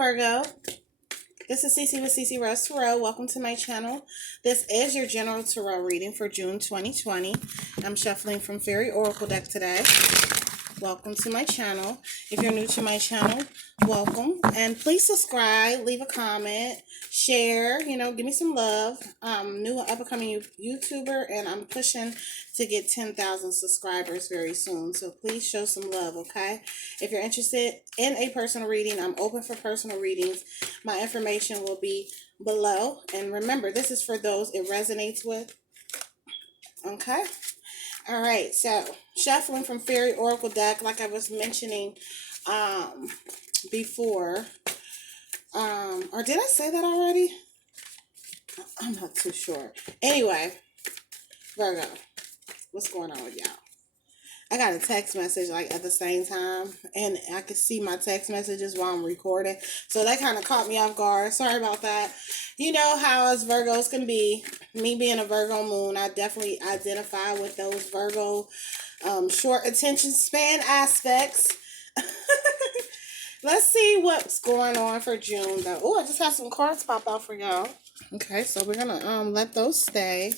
Virgo. This is Cece with CASHAPP Tarot. Welcome to my channel. This is your general tarot reading for June 2020. I'm shuffling from Fairy Oracle deck today. Welcome to my channel. If you're new to my channel, welcome. And please subscribe, leave a comment, share, give me some love. New up-and-coming YouTuber, and I'm pushing to get 10,000 subscribers very soon. So please show some love, okay? If you're interested in a personal reading, I'm open for personal readings. My information will be below. And remember, this is for those it resonates with, okay? All right, so shuffling from Fairy Oracle deck, like I was mentioning before. Or did I say that already? I'm not too sure. Anyway, Virgo, what's going on with y'all? I got a text message like at the same time, and I could see my text messages while I'm recording. So that kind of caught me off guard. Sorry about that. You know how us Virgos can be. Me being a Virgo moon, I definitely identify with those Virgo short attention span aspects. Let's see what's going on for June, though. Oh, I just had some cards pop out for y'all. Okay, so we're going to let those stay.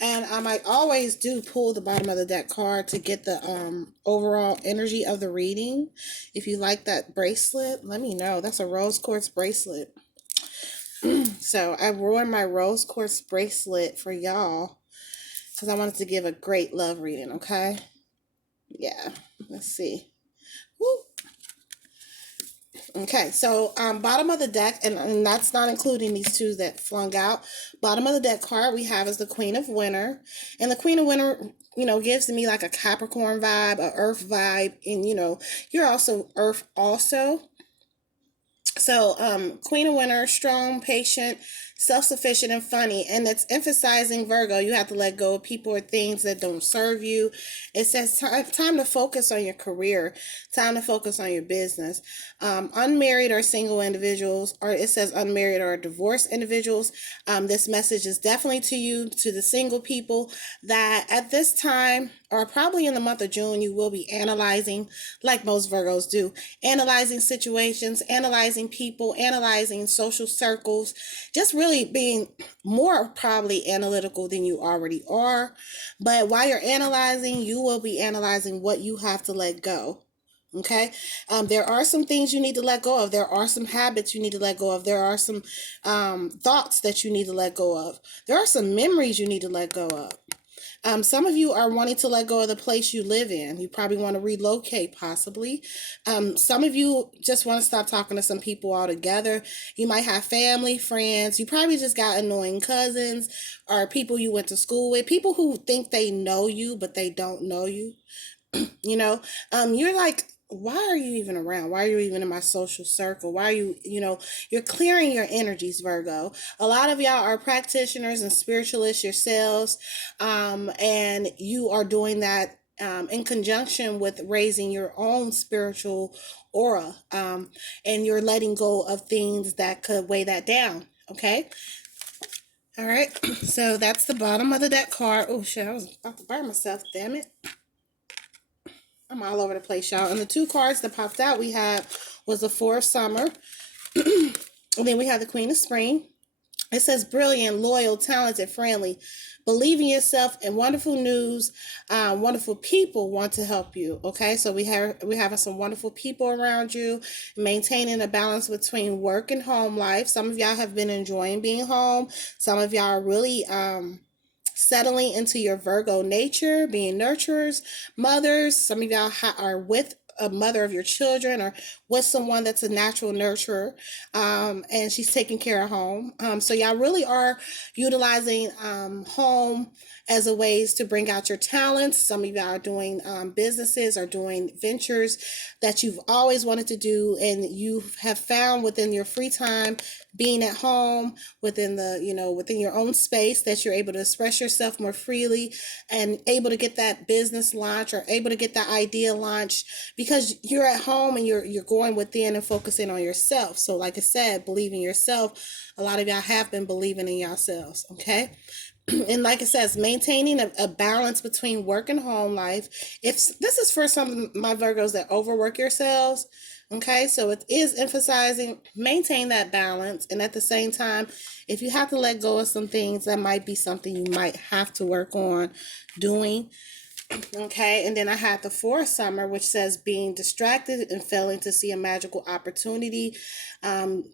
And I might always do pull the bottom of the deck card to get the overall energy of the reading. If you like that bracelet, let me know. That's a rose quartz bracelet. So I wore my rose quartz bracelet for y'all because I wanted to give a great love reading, okay? Yeah, let's see. Woo. Okay, so bottom of the deck, and that's not including these two that flung out. Bottom of the deck card we have is the Queen of Winter. And the Queen of Winter, gives me like a Capricorn vibe, a Earth vibe. And, you're also Earth also. So, Queen of Winter, strong, patient, self-sufficient, and funny. And it's emphasizing, Virgo, you have to let go of people or things that don't serve you. It says time to focus on your career, time to focus on your business. Unmarried or single individuals, or it says unmarried or divorced individuals. This message is definitely to you, to the single people, that at this time, or probably in the month of June, you will be analyzing, like most Virgos do, analyzing situations, analyzing people, analyzing social circles, just really being more probably analytical than you already are. But while you're analyzing, you will be analyzing what you have to let go. Okay, there are some things you need to let go of. There are some habits you need to let go of. There are some thoughts that you need to let go of. There are some memories you need to let go of. Some of you are wanting to let go of the place you live in. You probably want to relocate, possibly. Some of you just want to stop talking to some people altogether. You might have family, friends. You probably just got annoying cousins or people you went to school with, people who think they know you, but they don't know you. You're like, why are you even around? Why are you even in my social circle? Why are you, you're clearing your energies, Virgo. A lot of y'all are practitioners and spiritualists yourselves, and you are doing that in conjunction with raising your own spiritual aura, and you're letting go of things that could weigh that down, okay? All right, so that's the bottom of the deck card. Oh, shit, I was about to burn myself, damn it. I'm all over the place, y'all. And the two cards that popped out we had was the Four of Summer. And then we have the Queen of Spring. It says brilliant, loyal, talented, friendly. Believe in yourself, and wonderful news. Wonderful people want to help you. Okay, so we have some wonderful people around you. Maintaining a balance between work and home life. Some of y'all have been enjoying being home. Some of y'all are really settling into your Virgo nature, being nurturers, mothers. Some of y'all are with a mother of your children or with someone that's a natural nurturer, and she's taking care of home. So y'all really are utilizing home as a ways to bring out your talents. Some of y'all are doing businesses or doing ventures that you've always wanted to do, and you have found within your free time, being at home, within within your own space, that you're able to express yourself more freely and able to get that business launch or able to get that idea launched because you're at home and you're going within and focusing on yourself. So like I said, believe in yourself. A lot of y'all have been believing in yourselves, okay? And like it says, maintaining a balance between work and home life. If this is for some of my Virgos that overwork yourselves, okay, so it is emphasizing maintain that balance, and at the same time, if you have to let go of some things, that might be something you might have to work on doing. Okay, and then I had the fourth summer, which says being distracted and failing to see a magical opportunity,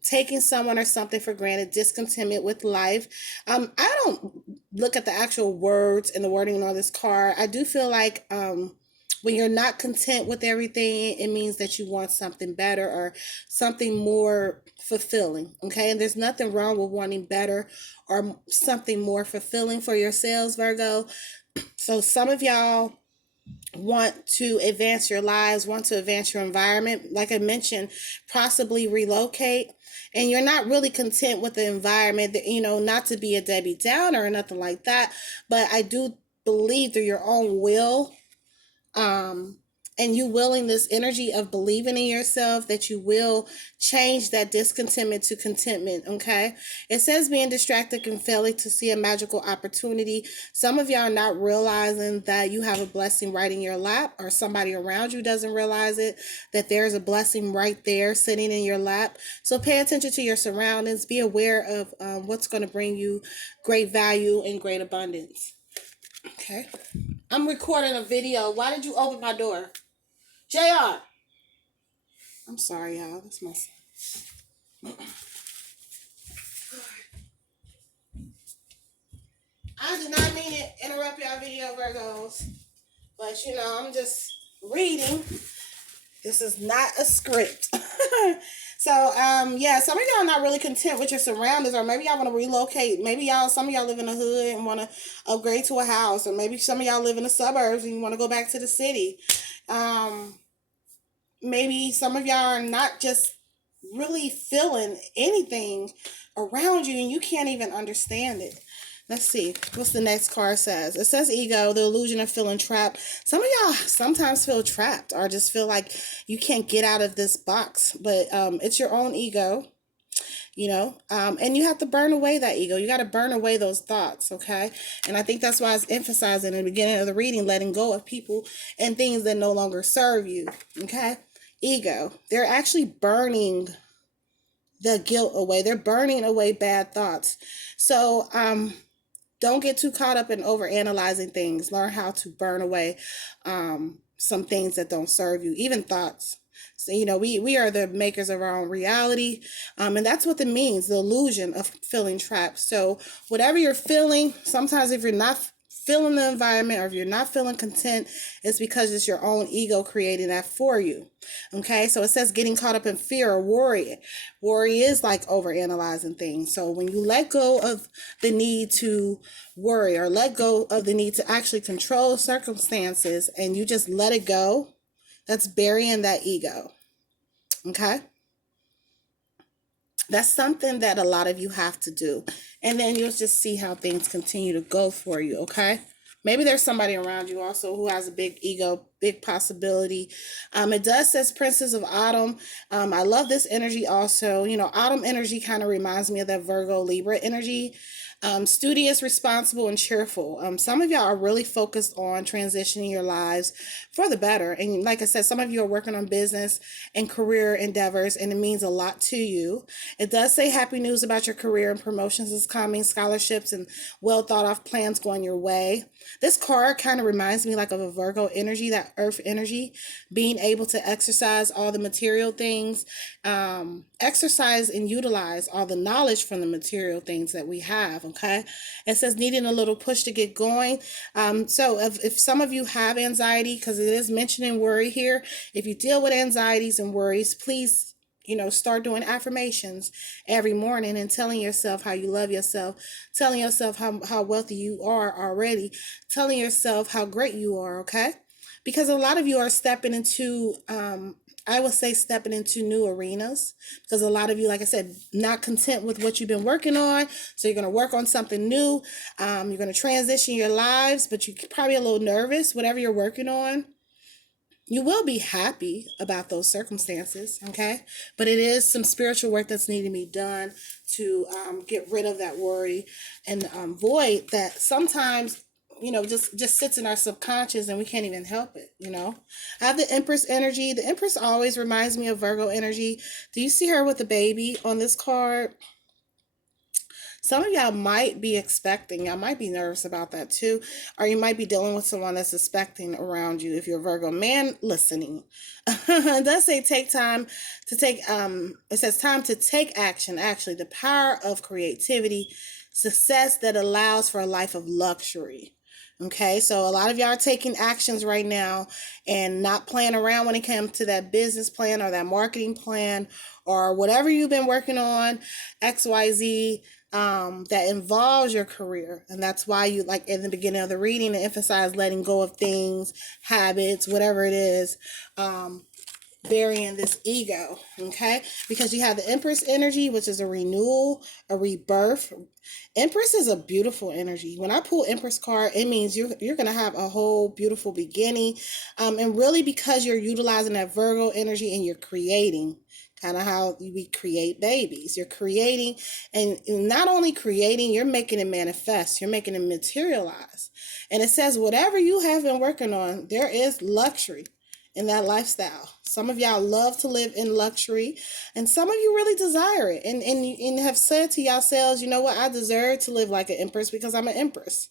taking someone or something for granted, discontentment with life. I don't look at the actual words and the wording on this card. I do feel like when you're not content with everything, it means that you want something better or something more fulfilling. Okay, and there's nothing wrong with wanting better or something more fulfilling for yourselves, Virgo. So some of y'all want to advance your lives, want to advance your environment. Like I mentioned, possibly relocate. And you're not really content with the environment, that, not to be a Debbie Downer or nothing like that. But I do believe through your own will, and you willing this energy of believing in yourself, that you will change that discontentment to contentment. Okay, it says being distracted and failing to see a magical opportunity. Some of y'all are not realizing that you have a blessing right in your lap, or somebody around you doesn't realize it, that there's a blessing right there sitting in your lap. So pay attention to your surroundings, be aware of what's going to bring you great value and great abundance. Okay, I'm recording a video. Why did you open my door? JR. I'm sorry, y'all. That's my son. I did not mean to interrupt y'all video, Virgos. But, I'm just reading. This is not a script. So, some of y'all are not really content with your surroundings, or maybe y'all want to relocate. Maybe some of y'all live in the hood and want to upgrade to a house, or maybe some of y'all live in the suburbs and you want to go back to the city. Maybe some of y'all are not just really feeling anything around you and you can't even understand it. Let's see. What's the next card says? It says ego, the illusion of feeling trapped. Some of y'all sometimes feel trapped or just feel like you can't get out of this box. But it's your own ego, and you have to burn away that ego. You got to burn away those thoughts, okay? And I think that's why it's emphasizing in the beginning of the reading, letting go of people and things that no longer serve you, okay? Ego. They're actually burning the guilt away. They're burning away bad thoughts. So, don't get too caught up in overanalyzing things. Learn how to burn away some things that don't serve you, even thoughts. So, we are the makers of our own reality. And that's what it means, the illusion of feeling trapped. So whatever you're feeling, sometimes if you're not feeling the environment, or if you're not feeling content, it's because it's your own ego creating that for you. Okay, so it says getting caught up in fear or worry. Worry is like overanalyzing things. So when you let go of the need to worry, or let go of the need to actually control circumstances, and you just let it go, that's burying that ego. Okay, that's something that a lot of you have to do. And then you'll just see how things continue to go for you, okay? Maybe there's somebody around you also who has a big ego, big possibility. It does says Princess of Autumn. I love this energy also. Autumn energy kind of reminds me of that Virgo Libra energy. Studious, responsible, and cheerful. Some of y'all are really focused on transitioning your lives for the better. And like I said, some of you are working on business and career endeavors, and it means a lot to you. It does say happy news about your career, and promotions is coming, scholarships and well thought of plans going your way. This card kind of reminds me like of a Virgo energy, that earth energy, being able to exercise all the material things, exercise and utilize all the knowledge from the material things that we have. Okay, it says needing a little push to get going. So if some of you have anxiety, because it is mentioning worry here, if you deal with anxieties and worries, please start doing affirmations every morning and telling yourself how you love yourself, telling yourself how wealthy you are already, telling yourself how great you are, okay? Because a lot of you are stepping into, I would say stepping into new arenas, because a lot of you, like I said, not content with what you've been working on. So you're going to work on something new. You're going to transition your lives, but you're probably a little nervous, whatever you're working on. You will be happy about those circumstances, okay? But it is some spiritual work that's needing to be done to get rid of that worry and void that sometimes, just sits in our subconscious and we can't even help it, I have the Empress energy. The Empress always reminds me of Virgo energy. Do you see her with the baby on this card? Some of y'all might be expecting, y'all might be nervous about that too, or you might be dealing with someone that's expecting around you if you're a Virgo. Man, listening. It does say take time to take, it says time to take action. Actually, the power of creativity, success that allows for a life of luxury. Okay, so a lot of y'all are taking actions right now and not playing around when it comes to that business plan or that marketing plan or whatever you've been working on, XYZ, that involves your career. And that's why you, like in the beginning of the reading, to emphasize letting go of things, habits, whatever it is, burying this ego, okay? Because you have the Empress energy, which is a renewal, a rebirth. Empress is a beautiful energy. When I pull Empress card, it means you're going to have a whole beautiful beginning. And really because you're utilizing that Virgo energy and you're creating, kind of how we create babies. You're creating, and not only creating, you're making it manifest. You're making it materialize. And it says whatever you have been working on, there is luxury in that lifestyle. Some of y'all love to live in luxury, and some of you really desire it, and have said to yourselves, you know what, I deserve to live like an empress because I'm an empress.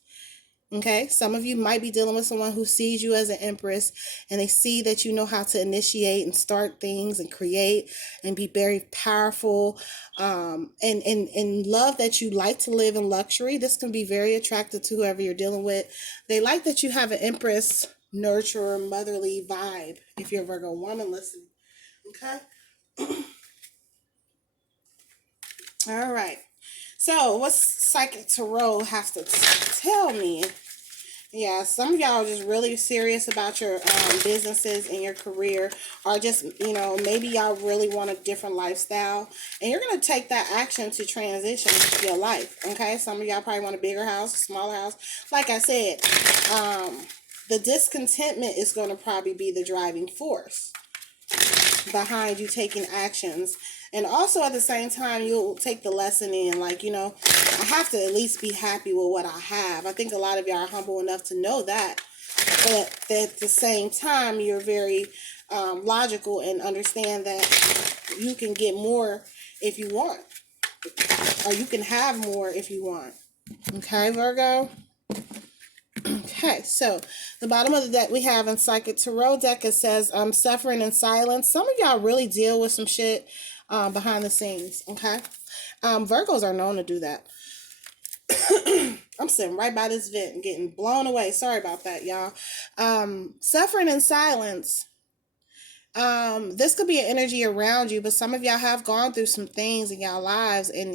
Okay, some of you might be dealing with someone who sees you as an empress, and they see that you know how to initiate and start things and create and be very powerful, and love that you like to live in luxury. This can be very attractive to whoever you're dealing with. They like that you have an empress nurturer, motherly vibe if you're a Virgo woman listening. Okay. All right. So what's Psychic Tarot have to tell me? Yeah, some of y'all are just really serious about your businesses and your career, or just, maybe y'all really want a different lifestyle, and you're going to take that action to transition your life, okay? Some of y'all probably want a bigger house, a smaller house. Like I said, the discontentment is going to probably be the driving force behind you taking actions. And also at the same time, you'll take the lesson in, like, I have to at least be happy with what I have. I think a lot of y'all are humble enough to know that. But at the same time, you're very logical and understand that you can get more if you want. Or you can have more if you want. Okay, Virgo? Okay, so the bottom of the deck we have in Psychic Tarot deck, it says suffering in silence. Some of y'all really deal with some shit behind the scenes, okay? Virgos are known to do that. I'm sitting right by this vent and getting blown away. Sorry about that, y'all. Suffering in silence. This could be an energy around you, but some of y'all have gone through some things in y'all lives, and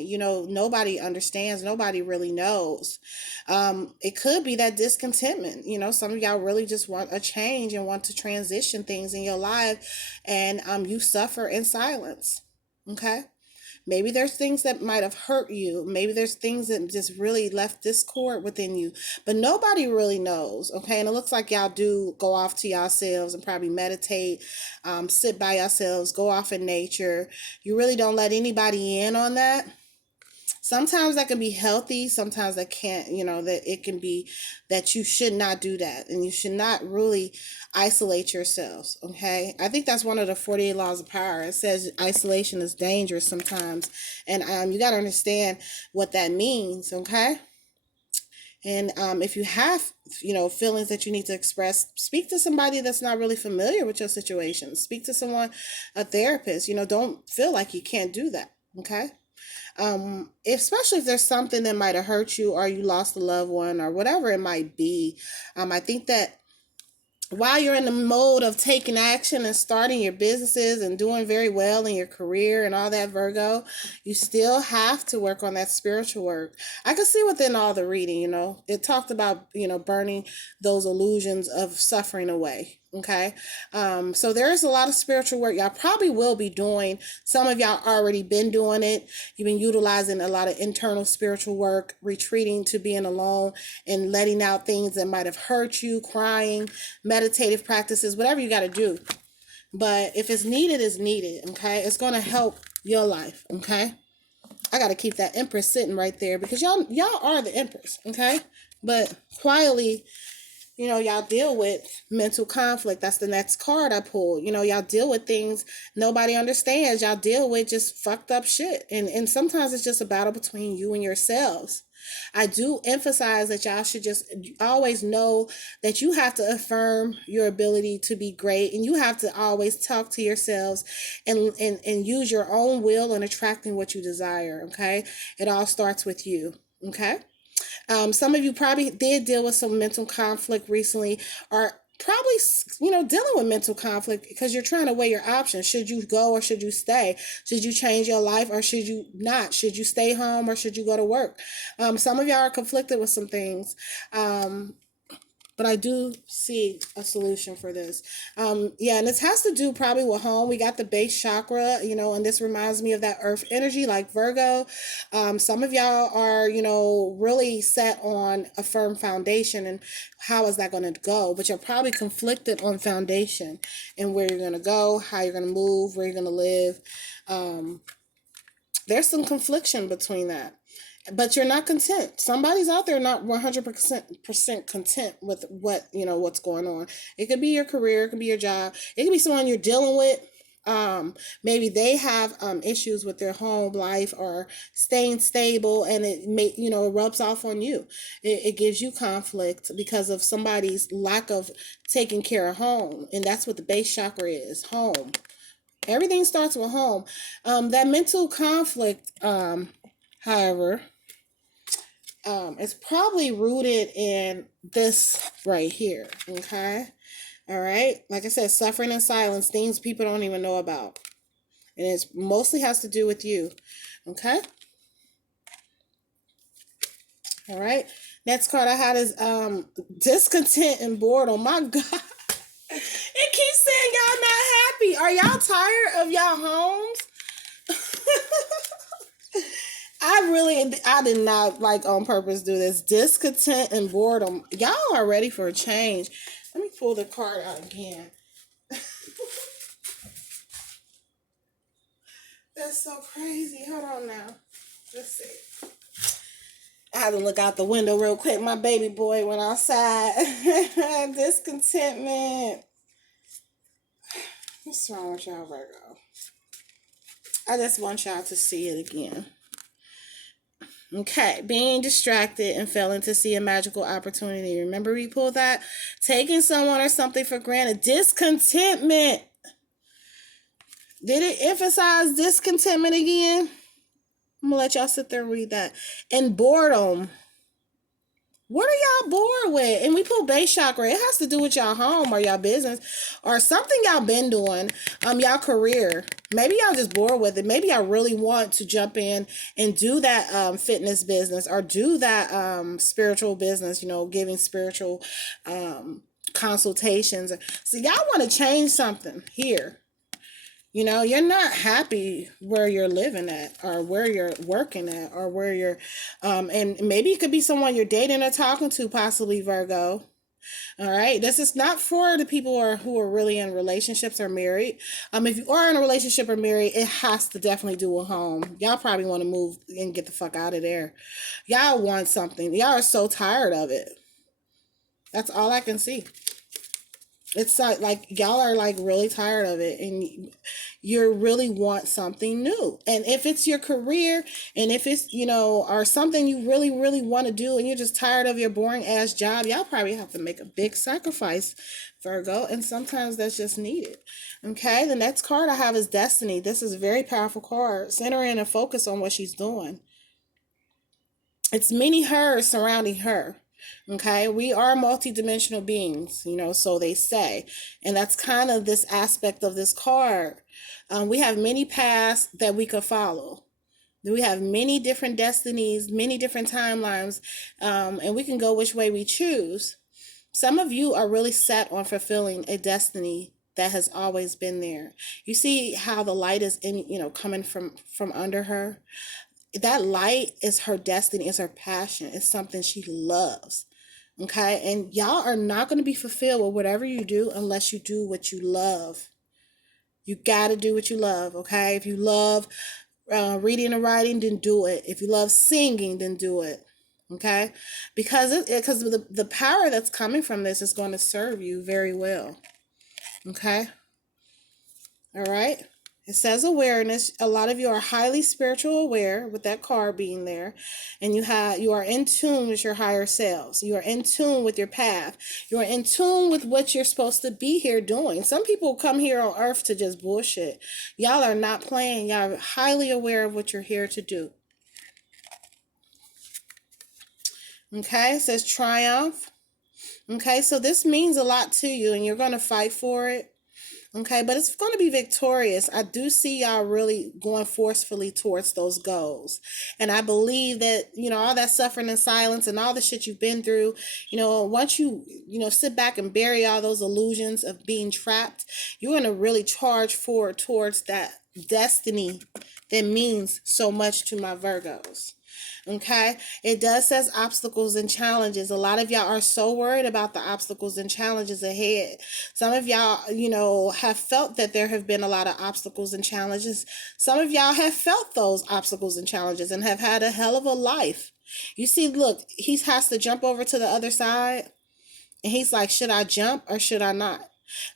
nobody understands, nobody really knows. It could be that discontentment. Some of y'all really just want a change and want to transition things in your life, and you suffer in silence. Okay. Maybe there's things that might have hurt you. Maybe there's things that just really left discord within you. But nobody really knows, okay? And it looks like y'all do go off to yourselves and probably meditate, sit by yourselves, go off in nature. You really don't let anybody in on that. Sometimes that can be healthy. Sometimes that can't, that it can be that you should not do that. And you should not really isolate yourselves, okay? I think that's one of the 48 laws of power. It says isolation is dangerous sometimes. And you got to understand what that means, okay? And if you have, feelings that you need to express, speak to somebody that's not really familiar with your situation. Speak to someone, a therapist. Don't feel like you can't do that, okay? Especially if there's something that might have hurt you, or you lost a loved one, or whatever it might be. I think that while you're in the mode of taking action and starting your businesses and doing very well in your career and all that, Virgo, you still have to work on that spiritual work. I could see within all the reading, it talked about, burning those illusions of suffering away. Okay. So there's a lot of spiritual work y'all probably will be doing. Some of y'all already been doing it. You've been utilizing a lot of internal spiritual work, retreating to being alone and letting out things that might have hurt you, crying, meditative practices, whatever you got to do. But if it's needed, it's needed. Okay. It's going to help your life. Okay. I got to keep that Empress sitting right there because y'all are the Empress. Okay. But quietly, y'all deal with mental conflict. That's the next card I pulled. Y'all deal with things nobody understands. Y'all deal with just fucked up shit. And sometimes it's just a battle between you and yourselves. I do emphasize that y'all should just always know that you have to affirm your ability to be great, and you have to always talk to yourselves and use your own will in attracting what you desire. Okay. It all starts with you. Okay. Some of you probably did deal with some mental conflict recently, or probably, dealing with mental conflict because you're trying to weigh your options. Should you go or should you stay? Should you change your life or should you not? Should you stay home or should you go to work? Some of y'all are conflicted with some things. But I do see a solution for this. Yeah, and this has to do probably with home. We got the base chakra, and this reminds me of that earth energy like Virgo. Some of y'all are, really set on a firm foundation, and how is that going to go? But you're probably conflicted on foundation and where you're going to go, how you're going to move, where you're going to live. There's some confliction between that. But you're not content. Somebody's out there not 100% content with what's going on. It could be your career, it could be your job, it could be someone you're dealing with. Maybe they have issues with their home life or staying stable, and it rubs off on you. It gives you conflict because of somebody's lack of taking care of home, and that's what the base chakra is, home. Everything starts with home. That mental conflict, however, it's probably rooted in this right here. Okay. All right. Like I said, suffering in silence, things people don't even know about. And it mostly has to do with you. Okay. All right. Next card I had is discontent and boredom. My God. It keeps saying y'all not happy. Are y'all tired of y'all homes? I did not on purpose do this. Discontent and boredom. Y'all are ready for a change. Let me pull the card out again. That's so crazy. Hold on now. Let's see. I had to look out the window real quick. My baby boy went outside. Discontentment. What's wrong with y'all, Virgo? I just want y'all to see it again. Okay, being distracted and failing to see a magical opportunity. Remember we pulled that? Taking someone or something for granted. Discontentment. Did it emphasize discontentment again? I'm going to let y'all sit there and read that. And boredom. What are y'all bored with? And we pull base chakra. It has to do with y'all home or y'all business or something y'all been doing, y'all career. Maybe y'all just bored with it. Maybe y'all really want to jump in and do that fitness business or do that spiritual business, giving spiritual consultations. So y'all want to change something here. You're not happy where you're living at or where you're working at or where you're, and maybe it could be someone you're dating or talking to, possibly Virgo. All right. This is not for the people who are really in relationships or married. If you are in a relationship or married, it has to definitely do with home. Y'all probably want to move and get the fuck out of there. Y'all want something. Y'all are so tired of it. That's all I can see. It's like y'all are really tired of it and you really want something new. And if it's your career and if it's, or something you really, really want to do and you're just tired of your boring ass job, y'all probably have to make a big sacrifice, Virgo. And sometimes that's just needed. Okay. The next card I have is Destiny. This is a very powerful card. Center in and focus on what she's doing. It's many hers surrounding her. Okay, we are multidimensional beings, so they say. And that's kind of this aspect of this card. We have many paths that we could follow. We have many different destinies, many different timelines, and we can go which way we choose. Some of you are really set on fulfilling a destiny that has always been there. You see how the light is in, coming from under her. That light is her destiny, is her passion, it's something she loves. Okay, and y'all are not going to be fulfilled with whatever you do unless you do what you love. You got to do what you love. Okay, if you love reading and writing, then do it. If you love singing, then do it. Okay, because the power that's coming from this is going to serve you very well. Okay, all right. It says awareness. A lot of you are highly spiritual aware with that card being there, and you are in tune with your higher selves. You are in tune with your path. You are in tune with what you're supposed to be here doing. Some people come here on earth to just bullshit. Y'all are not playing. Y'all are highly aware of what you're here to do. Okay, it says triumph. Okay, so this means a lot to you, and you're going to fight for it. Okay, but it's going to be victorious. I do see y'all really going forcefully towards those goals. And I believe that, all that suffering and silence and all the shit you've been through, once you, sit back and bury all those illusions of being trapped, you're going to really charge forward towards that destiny that means so much to my Virgos. Okay, it does says obstacles and challenges. A lot of y'all are so worried about the obstacles and challenges ahead. Some of y'all, have felt that there have been a lot of obstacles and challenges. Some of y'all have felt those obstacles and challenges and have had a hell of a life. You see, look, he has to jump over to the other side, and he's like, should I jump or should I not?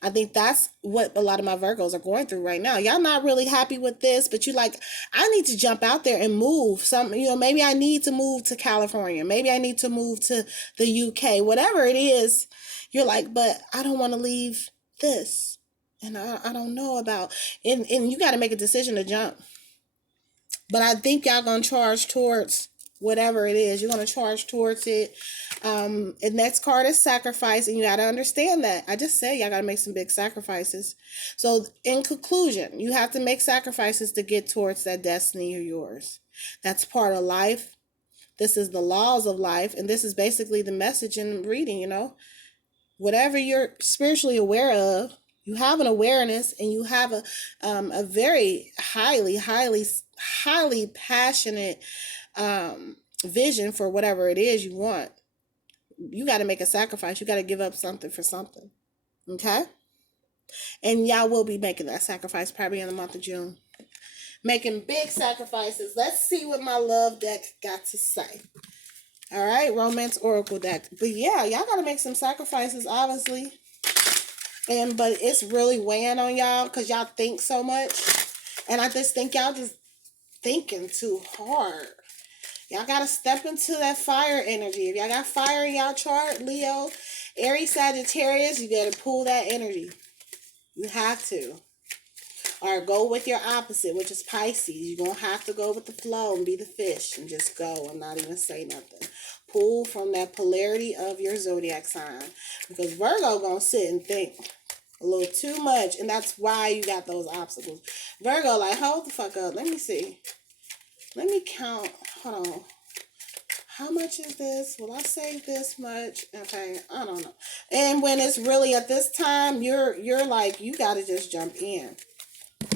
I think that's what a lot of my Virgos are going through right now. Y'all not really happy with this, but you like, I need to jump out there and move. Maybe I need to move to California. Maybe I need to move to the UK. Whatever it is, you're like, but I don't want to leave this. And I don't know about, and you got to make a decision to jump. But I think y'all going to charge towards whatever it is. You're going to charge towards it. And next card is sacrifice, and you got to understand that. I just said y'all got to make some big sacrifices. So in conclusion, you have to make sacrifices to get towards that destiny of yours. That's part of life. This is the laws of life, and this is basically the message in reading, Whatever you're spiritually aware of, you have an awareness, and you have a very highly, highly, highly passionate vision for whatever it is you want. You got to make a sacrifice. You got to give up something for something. Okay? And y'all will be making that sacrifice probably in the month of June. Making big sacrifices. Let's see what my love deck got to say. All right, Romance Oracle deck. But yeah, y'all got to make some sacrifices, obviously. But it's really weighing on y'all because y'all think so much. And I just think y'all just thinking too hard. Y'all got to step into that fire energy. If y'all got fire in y'all chart, Leo, Aries, Sagittarius, you got to pull that energy. You have to. Or go with your opposite, which is Pisces. You're going to have to go with the flow and be the fish and just go and not even say nothing. Pull from that polarity of your zodiac sign. Because Virgo going to sit and think a little too much. And that's why you got those obstacles. Virgo, like, hold the fuck up. Let me see. Let me count. Hold on. How much is this? Will I save this much? Okay, I don't know. And when it's really at this time, you're like, you got to just jump in.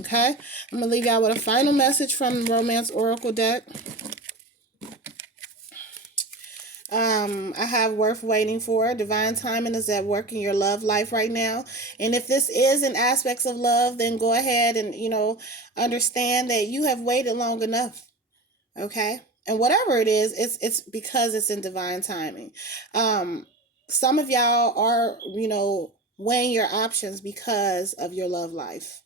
Okay? I'm going to leave y'all with a final message from the Romance Oracle deck. I have worth waiting for. Divine timing is at work in your love life right now. And if this is in aspects of love, then go ahead and, understand that you have waited long enough. Okay? And whatever it is, it's because it's in divine timing. Some of y'all are, weighing your options because of your love life.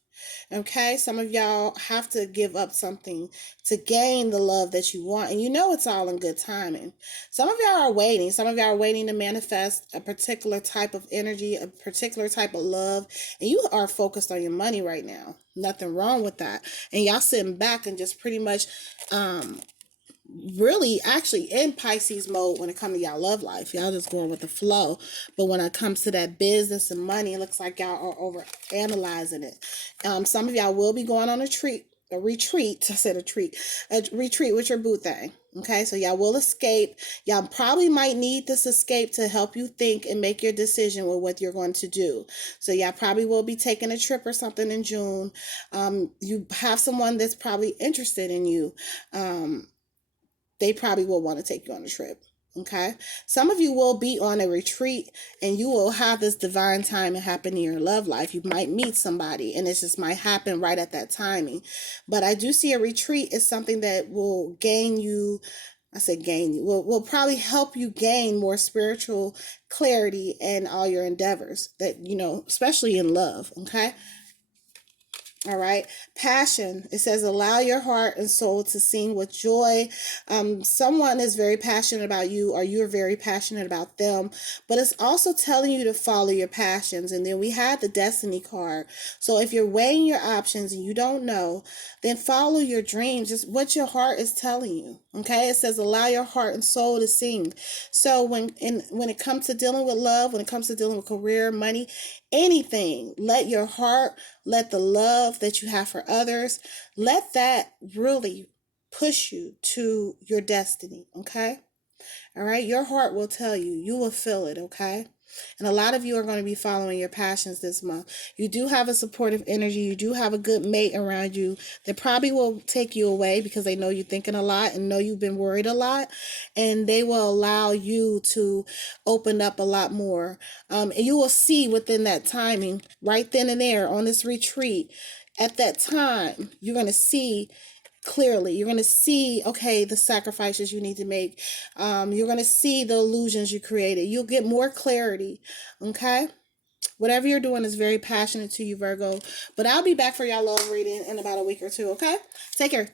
Okay, some of y'all have to give up something to gain the love that you want, and it's all in good timing. Some of y'all are waiting. Some of y'all are waiting to manifest a particular type of energy, a particular type of love, and you are focused on your money right now. Nothing wrong with that. And y'all sitting back and just pretty much really actually in Pisces mode when it comes to y'all love life. Y'all just going with the flow. But when it comes to that business and money, it looks like y'all are over analyzing it. Some of y'all will be going on a a retreat. I said a retreat with your boo thing. Okay, so y'all will escape. Y'all probably might need this escape to help you think and make your decision with what you're going to do. So y'all probably will be taking a trip or something in June. You have someone that's probably interested in you. They probably will want to take you on a trip. Okay. Some of you will be on a retreat and you will have this divine time happen in your love life. You might meet somebody and it just might happen right at that timing. But I do see a retreat is something that will gain you. I said gain you will probably help you gain more spiritual clarity in all your endeavors that, especially in love. Okay. All right. Passion. It says, allow your heart and soul to sing with joy. Someone is very passionate about you, or you're very passionate about them, but it's also telling you to follow your passions. And then we had the destiny card. So if you're weighing your options and you don't know, then follow your dreams, just what your heart is telling you. Okay. It says, allow your heart and soul to sing. So when it comes to dealing with love, when it comes to dealing with career, money, anything, let your heart, let the love that you have for others, let that really push you to your destiny. Okay. All right. Your heart will tell you, you will feel it. Okay. And a lot of you are going to be following your passions this month. You do have a supportive energy. You do have a good mate around you that probably will take you away because they know you're thinking a lot and know you've been worried a lot. And they will allow you to open up a lot more. And you will see within that timing, right then and there on this retreat, at that time, you're going to see clearly. You're going to see, okay, the sacrifices you need to make. You're going to see the illusions you created. You'll get more clarity. Okay. Whatever you're doing is very passionate to you, Virgo. But I'll be back for y'all love reading in about a week or two. Okay. Take care.